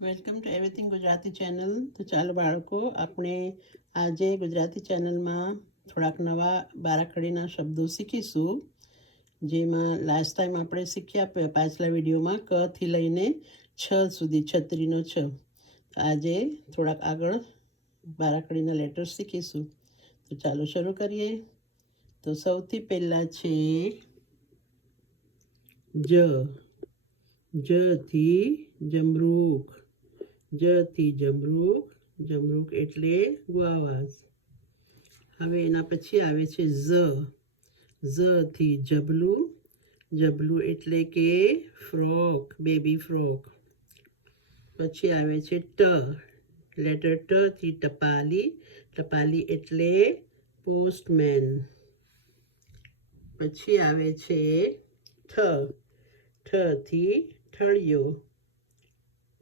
Welcome to everything Gujarati channel. તો ચાલો બાળકો, આપણે આજે ગુજરાતી ચેનલમાં થોડાક નવા બારાખડીના શબ્દો શીખીશું. જેમાં લાસ્ટ ટાઈમ આપણે શીખ્યા પાછલા વિડીયોમાં ક થી લઈને છ સુધી, છત્રીનો છ. આજે થોડાક આગળ બારાખડીના લેટર્સ શીખીશું. તો ચાલો શરૂ કરીએ. તો સૌથી પહેલાં છે જ. જ થી જમરૂખ. જ થી જમરૂખ. જમરૂખ એટલે ગુઆવાસ. હવે એના પછી આવે છે ઝ. ઝ થી જબલું. જબલું એટલે કે ફ્રોક, બેબી ફ્રોક. પછી આવે છે ટ. લેટર ટ થી ટપાલી. ટપાલી એટલે પોસ્ટમેન. પછી આવે છે ઠ. ઠ થી ઠળિયો.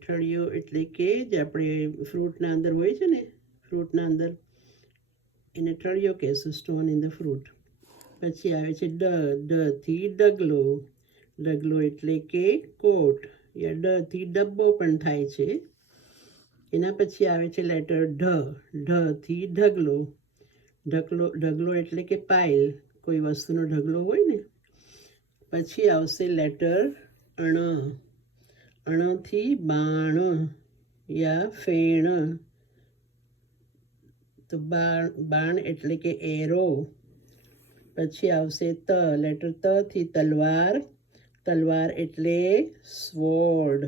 ઠળિયો એટલે કે જે આપણે ફ્રૂટના અંદર હોય છે ને, ફ્રૂટના અંદર એને ઠળિયો કહેશું, સ્ટોન ઇન ધ ફ્રૂટ. પછી આવે છે ડ. ડ થી ડગલો. ડગલો એટલે કે કોટ, યા ડ થી ડબ્બો પણ થાય છે. એના પછી આવે છે લેટર ઢ. ઢ થી ઢગલો. ઢગલો એટલે કે પાઇલ, કોઈ વસ્તુનો ઢગલો હોય ને. પછી આવશે લેટર અણ. અણથી બાણ યા ફેણ. તો બાણ એટલે કે એરો. પછી આવશે ત. લેટર ત થી તલવાર. તલવાર એટલે સ્વોર્ડ.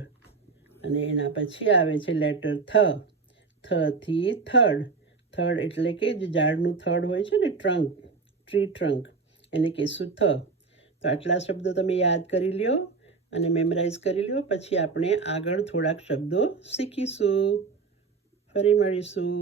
અને એના પછી આવે છે લેટર થ. થ થી થડ. થડ એટલે કે જે ઝાડનું થડ હોય છે ને, ટ્રંક, ટ્રી ટ્રંક, એને કહેશું થ. તો આટલા શબ્દો તમે યાદ કરી લ્યો અને મેમરાઇઝ કરી લ્યો. પછી આપણે આગળ થોડાક શબ્દો શીખીશું. ફરી મળીશું.